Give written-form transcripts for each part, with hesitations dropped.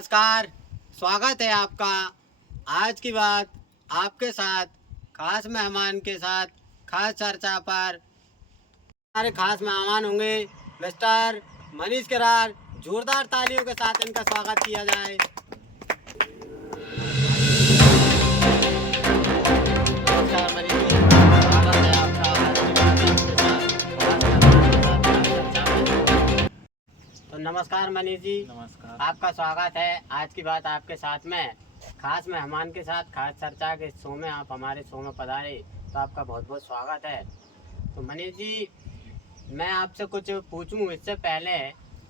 नमस्कार। स्वागत है आपका। आज की बात आपके साथ खास मेहमान के साथ खास चर्चा पर हमारे खास मेहमान होंगे मिस्टर मनीष करार। जोरदार तालियों के साथ इनका स्वागत किया जाए। नमस्कार मनीष जी, स्वागत है आपका। आज की बात आपके साथ खास मेहमान के साथ खास चर्चा में। तो नमस्कार मनीष जी, नमस्कार। आपका स्वागत है। आज की बात आपके साथ में खास मेहमान के साथ खास चर्चा के शो में आप हमारे शो में पधारे, तो आपका बहुत बहुत स्वागत है। तो मनीष जी, मैं आपसे कुछ पूछूं इससे पहले,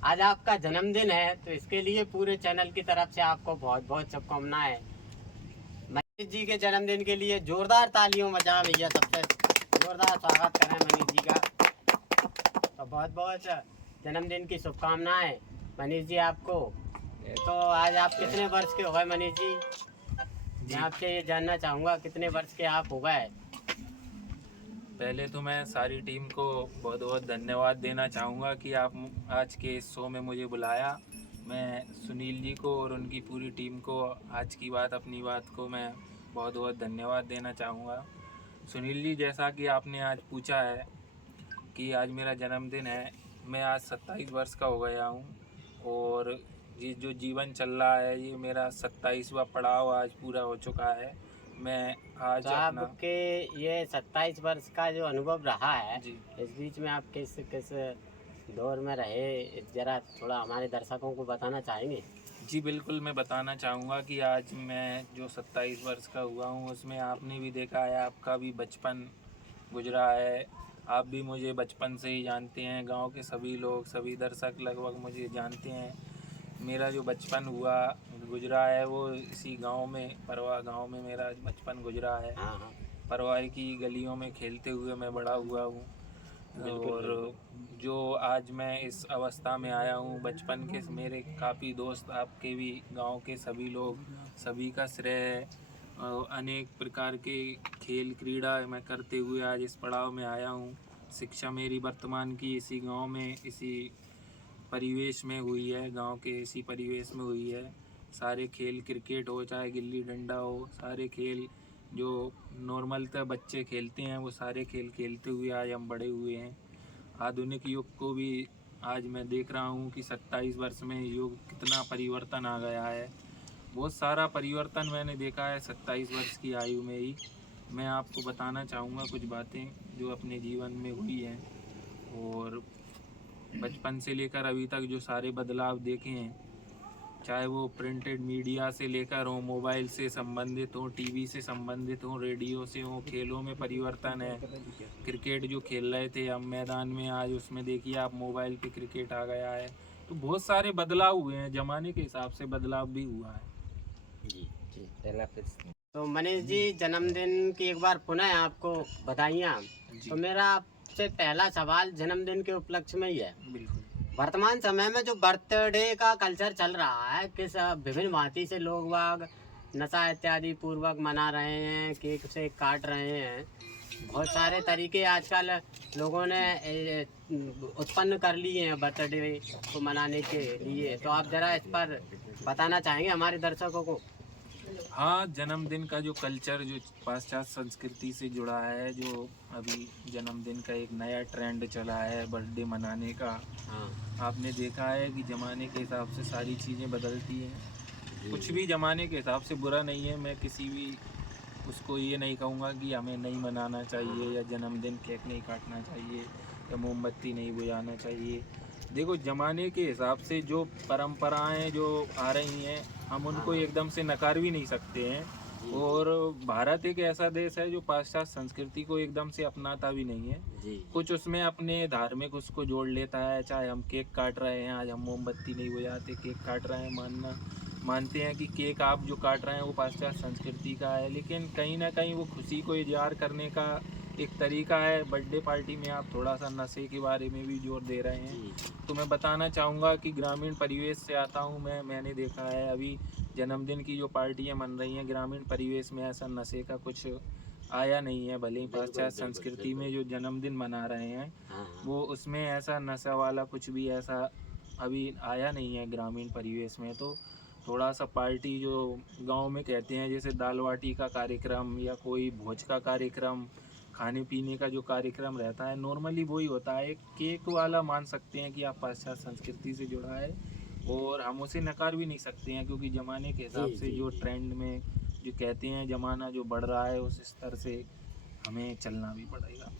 आज आपका जन्मदिन है, तो इसके लिए पूरे चैनल की तरफ से आपको बहुत बहुत शुभकामनाएं। मनीष जी के जन्मदिन के लिए जोरदार तालियों बजा भैया, सबसे जोरदार स्वागत करें मनीष जी का। तो बहुत बहुत जन्मदिन की शुभकामनाएं मनीष जी आपको। तो आज आप कितने वर्ष के हो गए मनीष जी? मैं आपसे ये जानना चाहूँगा कितने वर्ष के आप हो गए? पहले तो मैं सारी टीम को बहुत बहुत धन्यवाद देना चाहूँगा कि आप आज के इस शो में मुझे बुलाया। मैं सुनील जी को और उनकी पूरी टीम को आज की बात अपनी बात को मैं बहुत बहुत धन्यवाद देना चाहूँगा। सुनील जी, जैसा कि आपने आज पूछा है कि आज मेरा जन्मदिन है, मैं आज 27 वर्ष का हो गया हूँ और ये जो जीवन चल रहा है ये मेरा 27वां पड़ाव आज पूरा हो चुका है। मैं आज तो अपना आपके ये 27 वर्ष का जो अनुभव रहा है, जी इस बीच में आप किस किस दौर में रहे, जरा थोड़ा हमारे दर्शकों को बताना चाहेंगे? जी बिल्कुल, मैं बताना चाहूँगा कि आज मैं जो 27 वर्ष का हुआ हूँ उसमें आपने भी देखा है, आपका भी बचपन गुजरा है। आप भी मुझे बचपन से ही जानते हैं, गांव के सभी लोग सभी दर्शक लगभग मुझे जानते हैं। मेरा जो बचपन हुआ गुजरा है वो इसी गांव में, परवा गांव में मेरा बचपन गुजरा है। हाँ हाँ, परवाई की गलियों में खेलते हुए मैं बड़ा हुआ हूँ बिल्कुल और बिल्कुल। जो आज मैं इस अवस्था में आया हूँ, बचपन के मेरे काफ़ी दोस्त, आपके भी गांव के सभी लोग, सभी का श्रेय है। अनेक प्रकार के खेल क्रीड़ा मैं करते हुए आज इस पड़ाव में आया हूँ। शिक्षा मेरी वर्तमान की इसी गांव में, इसी परिवेश में हुई है, गांव के इसी परिवेश में हुई है। सारे खेल, क्रिकेट हो चाहे गिल्ली डंडा हो, सारे खेल जो नॉर्मलतः बच्चे खेलते हैं वो सारे खेल खेलते हुए आज हम बड़े हुए हैं। आधुनिक युग को भी आज मैं देख रहा हूँ कि 27 वर्ष में युग कितना परिवर्तन आ गया है। बहुत सारा परिवर्तन मैंने देखा है 27 वर्ष की आयु में ही। मैं आपको बताना चाहूँगा कुछ बातें जो अपने जीवन में हुई हैं और बचपन से लेकर अभी तक जो सारे बदलाव देखे हैं, चाहे वो प्रिंटेड मीडिया से लेकर हो, मोबाइल से संबंधित हो, टीवी से संबंधित हो, रेडियो से हो, खेलों में परिवर्तन है। क्रिकेट जो खेल रहे थे हम मैदान में, आज उसमें देखिए आप मोबाइल पे क्रिकेट आ गया है। तो बहुत सारे बदलाव हुए हैं, ज़माने के हिसाब से बदलाव भी हुआ है। जी जी, पहला फिर तो मनीष जी, जन्मदिन की एक बार पुनः आपको बधाइयाँ। जी तो मेरा आपसे पहला सवाल जन्मदिन के उपलक्ष्य में ही है। बिल्कुल। वर्तमान समय में जो बर्थडे का कल्चर चल रहा है, किस विभिन्न भांति से लोग बाग नशा इत्यादि पूर्वक मना रहे हैं, केक से काट रहे हैं। बहुत सारे तरीके आजकल लोगों ने उत्पन्न कर लिए हैं बर्थडे को मनाने के लिए। तो आप जरा इस पर बताना चाहेंगे हमारे दर्शकों को? हाँ, जन्मदिन का जो कल्चर जो पाश्चात्य संस्कृति से जुड़ा है, जो अभी जन्मदिन का एक नया ट्रेंड चला है बर्थडे मनाने का। हाँ आपने देखा है कि ज़माने के हिसाब से सारी चीज़ें बदलती हैं। जी कुछ जी, भी ज़माने के हिसाब से बुरा नहीं है। मैं किसी भी उसको ये नहीं कहूँगा कि हमें नहीं मनाना चाहिए या जन्मदिन केक नहीं काटना चाहिए या मोमबत्ती नहीं बुझाना चाहिए। देखो, ज़माने के हिसाब से जो परंपराएं जो आ रही हैं, हम हाँ उनको हाँ एकदम से नकार भी नहीं सकते हैं। जी जी और भारत एक ऐसा देश है जो पाश्चात्य संस्कृति को एकदम से अपनाता भी नहीं है। जी जी, कुछ उसमें अपने धार्मिक उसको जोड़ लेता है। चाहे हम केक काट रहे हैं, आज हम मोमबत्ती नहीं बुझाते, केक काट रहे हैं, मानते हैं कि केक आप जो काट रहे हैं वो पाश्चात्य संस्कृति का है, लेकिन कहीं ना कहीं वो खुशी को इजहार करने का एक तरीका है। बर्थडे पार्टी में आप थोड़ा सा नशे के बारे में भी जोर दे रहे हैं। जी तो मैं बताना चाहूँगा कि ग्रामीण परिवेश से आता हूँ मैंने देखा है अभी जन्मदिन की जो पार्टियाँ मन रही हैं ग्रामीण परिवेश में, ऐसा नशे का कुछ आया नहीं है। भले ही बिल्कुल पाश्चात्य बिल्कुल संस्कृति में बिल्कुल। जो जन्मदिन मना रहे हैं हाँ हाँ वो उसमें ऐसा नशा वाला कुछ भी ऐसा अभी आया नहीं है ग्रामीण परिवेश में। तो थोड़ा सा पार्टी जो गांव में कहते हैं, जैसे दाल बाटी का कार्यक्रम या कोई भोज का कार्यक्रम, खाने पीने का जो कार्यक्रम रहता है नॉर्मली वही होता है। एक केक वाला मान सकते हैं कि आप पाश्चात्य संस्कृति से जुड़ा है, और हम उसे नकार भी नहीं सकते हैं, क्योंकि ज़माने के हिसाब जी से जी जो जी ट्रेंड में जो कहते हैं ज़माना जो बढ़ रहा है उस स्तर से हमें चलना भी पड़ेगा।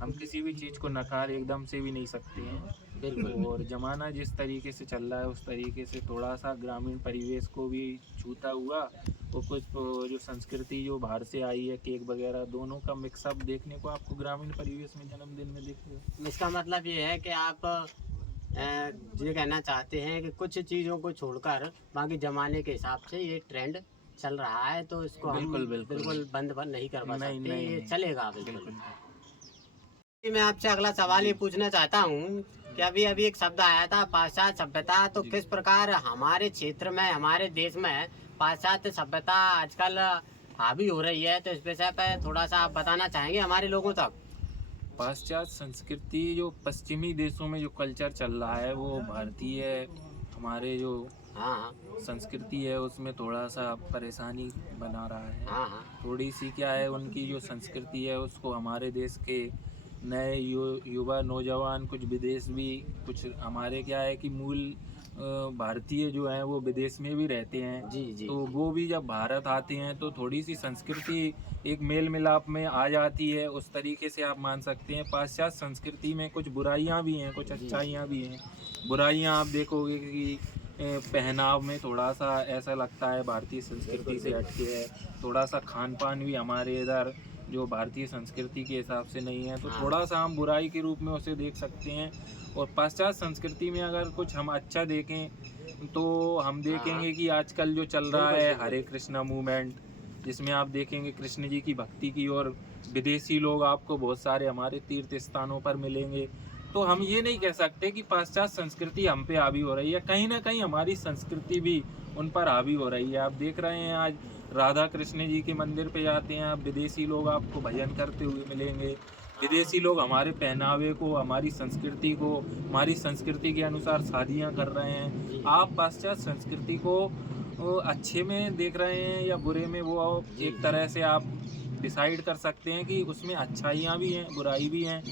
हम किसी भी चीज़ को नकार एकदम से भी नहीं सकते हैं, बिल्कुल और ज़माना जिस तरीके से चल रहा है उस तरीके से थोड़ा सा ग्रामीण परिवेश को भी छूता हुआ, और कुछ जो संस्कृति जो बाहर से आई है, केक वगैरह दोनों का मिक्सअप देखने को आपको ग्रामीण परिवेश में जन्मदिन में दिखेगा। इसका मतलब ये है कि आप ये कहना चाहते हैं कि कुछ चीज़ों को छोड़कर बाकी ज़माने के हिसाब से ये ट्रेंड चल रहा है, तो इसको हम बिल्कुल बिल्कुल बिल्कुल बंद नहीं करवा नहीं सकते, नहीं ये नहीं चलेगा बिल्कुल। बिल्कुल। मैं आपसे अगला सवाल ये पूछना चाहता हूँ कि अभी अभी एक शब्द आया था पाश्चात्य सभ्यता, तो जी। किस प्रकार हमारे क्षेत्र में, हमारे देश में पाश्चात्य सभ्यता आजकल हावी हो रही है, तो इस विषय पर थोड़ा सा आप बताना चाहेंगे हमारे लोगों तक? पाश्चात्य संस्कृति जो पश्चिमी देशों में जो कल्चर चल रहा है वो भारतीय हमारे जो हाँ संस्कृति है उसमें थोड़ा सा परेशानी बना रहा है। हाँ हाँ थोड़ी सी क्या है, उनकी जो संस्कृति है उसको हमारे देश के नए युवा नौजवान, कुछ विदेश भी, कुछ हमारे क्या है कि मूल भारतीय जो हैं वो विदेश में भी रहते हैं, जी जी तो जी वो भी जब भारत आते हैं तो थोड़ी सी संस्कृति एक मेल मिलाप में आ जाती है। उस तरीके से आप मान सकते हैं पाश्चात्य संस्कृति में कुछ बुराइयां भी हैं, कुछ जी अच्छाइयां भी हैं। बुराइयां आप देखोगे कि पहनाव में थोड़ा सा ऐसा लगता है भारतीय संस्कृति बिल्कुल से बिल्कुल हटके है। थोड़ा सा खान पान भी हमारे इधर जो भारतीय संस्कृति के हिसाब से नहीं है, तो हाँ थोड़ा सा हम बुराई के रूप में उसे देख सकते हैं। और पश्चात संस्कृति में अगर कुछ हम अच्छा देखें तो हम हाँ हाँ देखेंगे कि आजकल जो चल रहा बिल्कुल है बिल्कुल हरे कृष्णा मूवमेंट, जिसमें आप देखेंगे कृष्ण जी की भक्ति की और विदेशी लोग आपको बहुत सारे हमारे तीर्थ स्थानों पर मिलेंगे। तो हम ये नहीं कह सकते कि पाश्चात्य संस्कृति हम पे हावी हो रही है, कहीं ना कहीं हमारी संस्कृति भी उन पर हावी हो रही है। आप देख रहे हैं आज राधा कृष्ण जी के मंदिर पे जाते हैं आप, विदेशी लोग आपको भजन करते हुए मिलेंगे। विदेशी लोग हमारे पहनावे को, हमारी संस्कृति को, हमारी संस्कृति के अनुसार शादियां कर रहे हैं। जी आप पाश्चात्य संस्कृति को अच्छे में देख रहे हैं या बुरे में, वो जी एक जी तरह से आप डिसाइड कर सकते हैं कि उसमें अच्छाइयाँ भी हैं, बुराई भी हैं।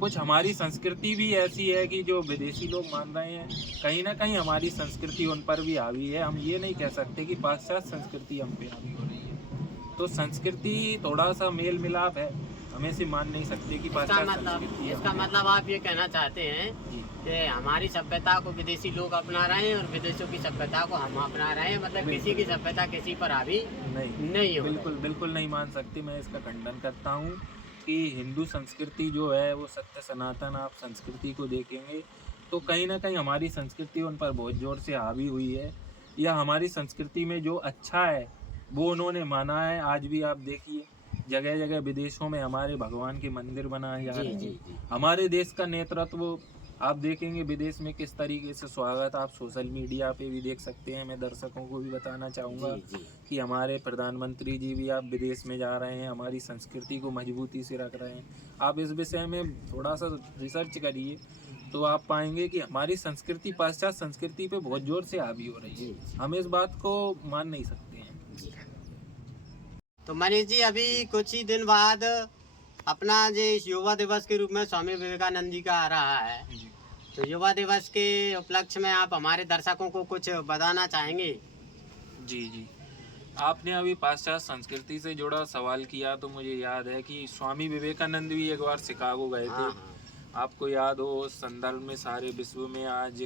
कुछ हमारी संस्कृति भी ऐसी है कि जो विदेशी लोग मान रहे हैं, कहीं ना कहीं हमारी संस्कृति उन पर भी हावी है। हम ये नहीं कह सकते कि पाश्चात्य संस्कृति हम पे हावी हो रही है। तो संस्कृति थोड़ा सा मेल मिलाप है, हमें से मान नहीं सकते कि पाश्चात्य संस्कृति इसका हम पे मतलब आप ये कहना चाहते हैं जी कि हमारी सभ्यता को विदेशी लोग अपना रहे हैं और विदेशों की सभ्यता को हम अपना रहे हैं, मतलब किसी की सभ्यता किसी पर हावी नहीं नहीं हो बिल्कुल बिल्कुल नहीं मान सकते। मैं इसका खंडन करता हूँ कि हिंदू संस्कृति जो है वो सत्य सनातन, आप संस्कृति को देखेंगे तो कहीं ना कहीं हमारी संस्कृति उन पर बहुत जोर से हावी हुई है, या हमारी संस्कृति में जो अच्छा है वो उन्होंने माना है। आज भी आप देखिए जगह जगह विदेशों में हमारे भगवान के मंदिर बनाए जा जी रहे जी हैं। जी हमारे देश का नेतृत्व आप देखेंगे विदेश में किस तरीके से स्वागत आप सोशल मीडिया पे भी देख सकते हैं। मैं दर्शकों को भी बताना चाहूँगा जी जी कि हमारे प्रधानमंत्री जी भी आप विदेश में जा रहे हैं, हमारी संस्कृति को मजबूती से रख रहे हैं। आप इस विषय में थोड़ा सा रिसर्च करिए तो आप पाएंगे कि हमारी संस्कृति पाश्चात्य संस्कृति पे बहुत जोर से हावी हो रही जी है। हम इस बात को मान नहीं सकते हैं। जी। तो मनीष जी, अभी कुछ ही दिन बाद अपना जो इस युवा दिवस के रूप में स्वामी विवेकानंद जी का आ रहा है, जी तो युवा दिवस के उपलक्ष्य में आप हमारे दर्शकों को कुछ बताना चाहेंगे? जी जी। आपने अभी पाश्चात्य संस्कृति से जुड़ा सवाल किया तो मुझे याद है कि स्वामी विवेकानंद भी एक बार शिकागो गए थे। हाँ हाँ आपको याद हो उस संदर्भ में सारे विश्व में आज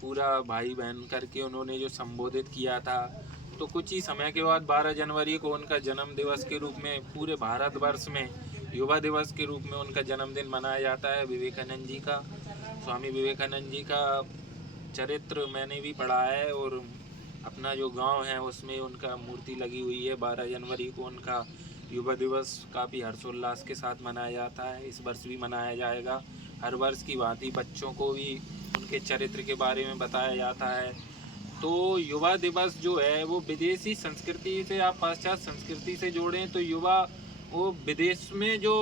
पूरा भाई बहन करके उन्होंने जो संबोधित किया था, तो कुछ ही समय के बाद 12 जनवरी को उनका जन्म दिवस के रूप में पूरे भारतवर्ष में युवा दिवस के रूप में उनका जन्मदिन मनाया जाता है विवेकानंद जी का। स्वामी विवेकानंद जी का चरित्र मैंने भी पढ़ा है, और अपना जो गांव है उसमें उनका मूर्ति लगी हुई है। 12 जनवरी को उनका युवा दिवस काफ़ी हर्षोल्लास के साथ मनाया जाता है। इस वर्ष भी मनाया जाएगा। हर वर्ष की भांति बच्चों को भी उनके चरित्र के बारे में बताया जाता है। तो युवा दिवस जो है वो विदेशी संस्कृति से आप पाश्चात्य संस्कृति से जोड़ें तो युवा वो विदेश में जो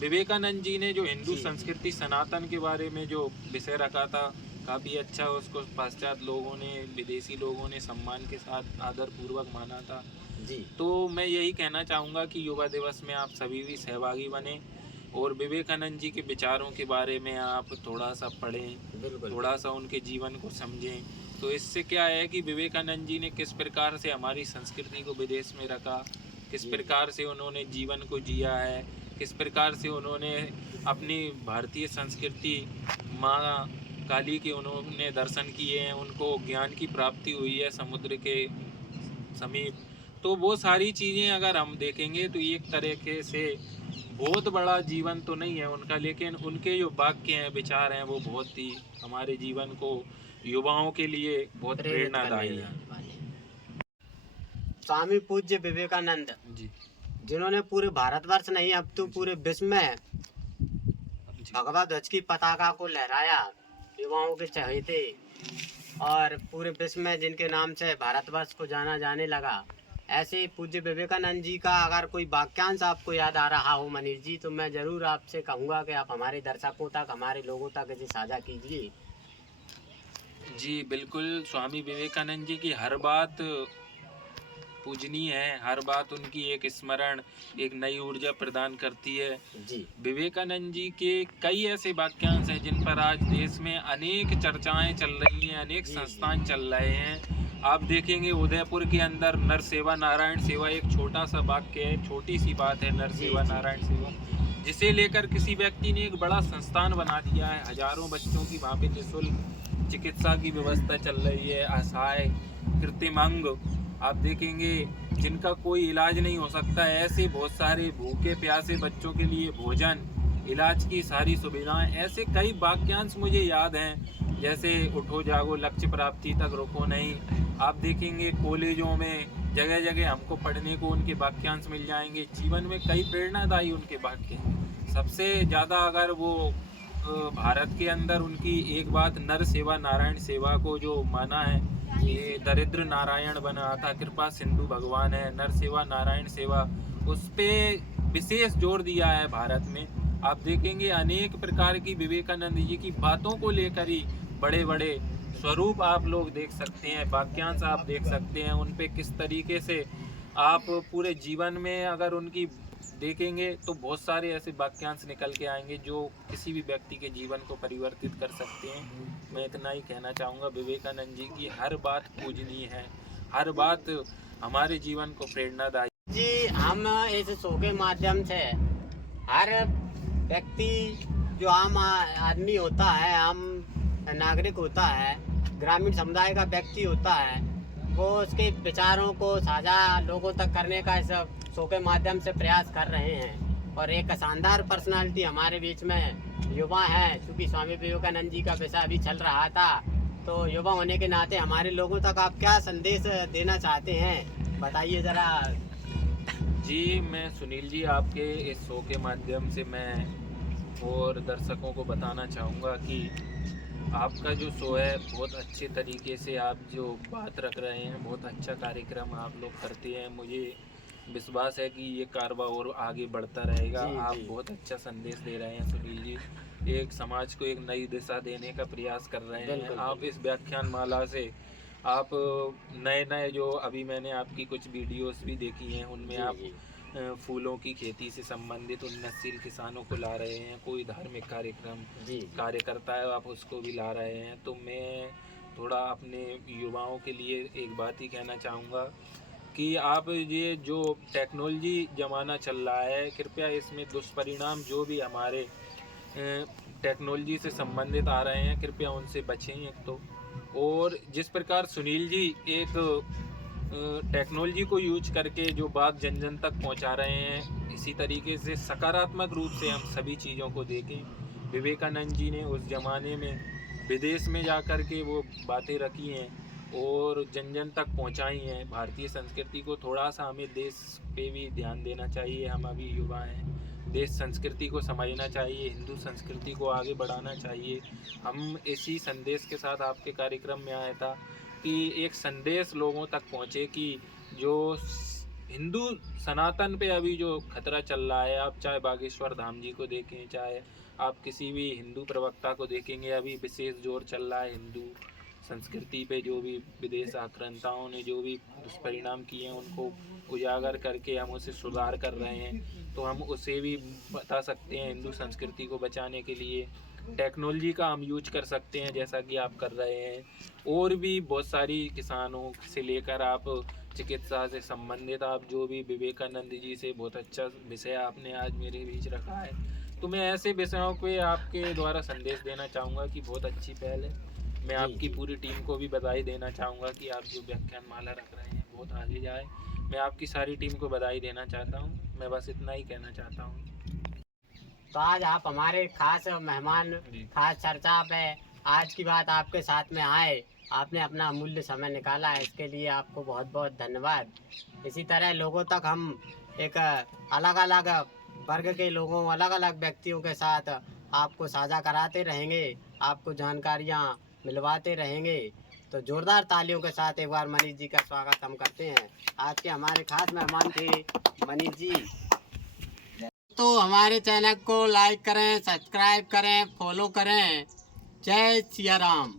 विवेकानंद जी ने जो हिंदू जी। संस्कृति सनातन के बारे में जो विषय रखा था काफ़ी अच्छा उसको पश्चात लोगों ने, विदेशी लोगों ने सम्मान के साथ आदरपूर्वक माना था। जी तो मैं यही कहना चाहूँगा कि युवा दिवस में आप सभी भी सहभागी बने और विवेकानंद जी के विचारों के बारे में आप थोड़ा सा पढ़ें, बिल्कुल थोड़ा सा बिल्कुल। उनके जीवन को समझें। तो इससे क्या है कि विवेकानंद जी ने किस प्रकार से हमारी संस्कृति को विदेश में रखा, किस जी जी प्रकार से उन्होंने जीवन को जिया है, किस प्रकार से उन्होंने अपनी भारतीय संस्कृति, माँ काली के उन्होंने दर्शन किए हैं, उनको ज्ञान की प्राप्ति हुई है समुद्र के समीप। तो वो सारी चीज़ें अगर हम देखेंगे तो एक तरीके से बहुत बड़ा जीवन तो नहीं है उनका, लेकिन उनके जो वाक्य हैं, विचार हैं, वो बहुत ही हमारे जीवन को, युवाओं के लिए बहुत प्रेरित करने प्रेरणादायी हैं। वाले। स्वामी पूज्य विवेकानंद, जी, जिन्होंने पूरे भारतवर्ष नहीं अब तो जी, पूरे विश्व में जी, भगवा ध्वज की पताका को लहराया, युवाओं के चहेते, और पूरे विश्व में जिनके नाम से भारतवर्ष को जाना जाने लगा। ऐसे ही पूज्य विवेकानंद जी का अगर कोई वाक्यांश आपको याद आ रहा हो मनीष जी, तो मैं जरूर आपसे कहूँगा कि आप हमारे दर्शकों तक, हमारे लोगों तक इसे साझा कीजिए। जी, बिल्कुल। स्वामी विवेकानंद जी की हर बात पूजनीय है, हर बात उनकी एक स्मरण, एक नई ऊर्जा प्रदान करती है। जी विवेकानंद जी के कई ऐसे वाक्यांश हैं जिन पर आज देश में अनेक चर्चाएं चल रही हैं, अनेक जी जी संस्थान चल रहे हैं। आप देखेंगे उदयपुर के अंदर नर सेवा नारायण सेवा एक छोटा सा वाक्य है, छोटी सी बात है, नर जी सेवा जी नारायण जी सेवा, जिसे लेकर किसी व्यक्ति ने एक बड़ा संस्थान बना दिया है। हजारों बच्चों की वहाँ पे निःशुल्क चिकित्सा की व्यवस्था चल रही है। असहाय, कृत्रिम अंग, आप देखेंगे जिनका कोई इलाज नहीं हो सकता है, ऐसे बहुत सारे भूखे प्यासे बच्चों के लिए भोजन, इलाज की सारी सुविधाएं, ऐसे कई वाक्यांश मुझे याद हैं, जैसे उठो जागो लक्ष्य प्राप्ति तक रुको नहीं। आप देखेंगे कॉलेजों में जगह जगह हमको पढ़ने को उनके वाक्यांश मिल जाएंगे। जीवन में कई प्रेरणादायी उनके वाक्य हैं। सबसे ज़्यादा अगर वो भारत के अंदर उनकी एक बात, नर सेवा नारायण सेवा को जो माना है, ये दरिद्र नारायण बना था, कृपा सिंधु भगवान है, नर सेवा नारायण सेवा, उस पे विशेष जोर दिया है भारत में। आप देखेंगे अनेक प्रकार की विवेकानंद जी की बातों को लेकर ही बड़े बड़े स्वरूप आप लोग देख सकते हैं, वाक्यांश आप देख सकते हैं, उन पे किस तरीके से आप पूरे जीवन में अगर उनकी देखेंगे तो बहुत सारे ऐसे वाक्यांश निकल के आएंगे जो किसी भी व्यक्ति के जीवन को परिवर्तित कर सकते हैं। मैं इतना ही कहना चाहूँगा, विवेकानंद जी की हर बात पूजनीय है, हर बात हमारे जीवन को प्रेरणादायी। जी, हम इस शो के माध्यम से हर व्यक्ति, जो आम आदमी होता है, आम नागरिक होता है, ग्रामीण समुदाय का व्यक्ति होता है, वो उसके विचारों को साझा लोगों तक करने का इस शो के माध्यम से प्रयास कर रहे हैं। और एक शानदार पर्सनालिटी हमारे बीच में युवा है, क्योंकि स्वामी विवेकानंद जी का विषय अभी चल रहा था, तो युवा होने के नाते हमारे लोगों तक आप क्या संदेश देना चाहते हैं, बताइए ज़रा। जी, मैं सुनील जी, आपके इस शो के माध्यम से मैं और दर्शकों को बताना चाहूँगा कि आपका जो शो है बहुत अच्छे तरीके से आप जो बात रख रहे हैं, बहुत अच्छा कार्यक्रम आप लोग करते हैं। मुझे विश्वास है कि ये कारवा और आगे बढ़ता रहेगा। जी आप जी बहुत अच्छा संदेश दे रहे हैं सुनील जी, एक समाज को एक नई दिशा देने का प्रयास कर रहे हैं बिल्कुल आप। इस बिल्कुल। व्याख्यान माला से आप नए नए जो अभी मैंने आपकी कुछ वीडियोस भी देखी हैं, उनमें जी आप जी फूलों की खेती से संबंधित उन्नतशील किसानों को ला रहे हैं, कोई धार्मिक कार्यक्रम जी कार्य करता है आप उसको भी ला रहे हैं। तो मैं थोड़ा अपने युवाओं के लिए एक बात ही कहना चाहूँगा कि आप ये जो टेक्नोलॉजी ज़माना चल रहा है, कृपया इसमें दुष्परिणाम जो भी हमारे टेक्नोलॉजी से संबंधित आ रहे हैं, कृपया उनसे बचें एक तो। और जिस प्रकार सुनील जी एक टेक्नोलॉजी को यूज करके जो बात जन जन तक पहुंचा रहे हैं, इसी तरीके से सकारात्मक रूप से हम सभी चीज़ों को देखें। विवेकानंद जी ने उस ज़माने में विदेश में जा कर के वो बातें रखी हैं और जन जन तक पहुंचाई हैं। भारतीय संस्कृति को थोड़ा सा हमें देश पे भी ध्यान देना चाहिए। हम अभी युवा हैं, देश संस्कृति को समझना चाहिए, हिंदू संस्कृति को आगे बढ़ाना चाहिए। हम इसी संदेश के साथ आपके कार्यक्रम में आया था कि एक संदेश लोगों तक पहुँचे कि जो हिंदू सनातन पे अभी जो खतरा चल रहा है, आप चाहे बागेश्वर धाम जी को देखें, चाहे आप किसी भी हिंदू प्रवक्ता को देखेंगे, अभी विशेष जोर चल रहा है हिंदू संस्कृति पे, जो भी विदेश आक्रांताओं ने जो भी दुष्परिणाम किए हैं उनको उजागर करके हम उसे सुधार कर रहे हैं। तो हम उसे भी बता सकते हैं, हिंदू संस्कृति को बचाने के लिए टेक्नोलॉजी का हम यूज कर सकते हैं, जैसा कि आप कर रहे हैं। और भी बहुत सारी किसानों से लेकर आप चिकित्सा से संबंधित आप जो भी विवेकानंद जी से बहुत अच्छा विषय आपने आज मेरे बीच रखा है। तो मैं ऐसे विषयों पे आपके द्वारा संदेश देना चाहूँगा कि बहुत अच्छी पहल है। मैं जी आपकी जी पूरी टीम को भी बधाई देना चाहूँगा कि आप जो व्याख्यान माला रख रहे हैं बहुत आगे जाए। मैं आपकी सारी टीम को बधाई देना चाहता हूँ। मैं बस इतना ही कहना चाहता हूँ। तो आज आप हमारे खास मेहमान, जी खास चर्चा पे आज की बात आपके साथ में आए, आपने अपना अमूल्य समय निकाला है, इसके लिए आपको बहुत बहुत धन्यवाद। इसी तरह लोगों तक हम एक अलग अलग वर्ग के लोगों, अलग अलग व्यक्तियों के साथ आपको साझा कराते रहेंगे, आपको जानकारियाँ मिलवाते रहेंगे। तो जोरदार तालियों के साथ एक बार मनीष जी का स्वागत हम करते हैं। आज के हमारे खास मेहमान थे मनीष जी। तो हमारे चैनल को लाइक करें, सब्सक्राइब करें, फॉलो करें। जय सिया राम।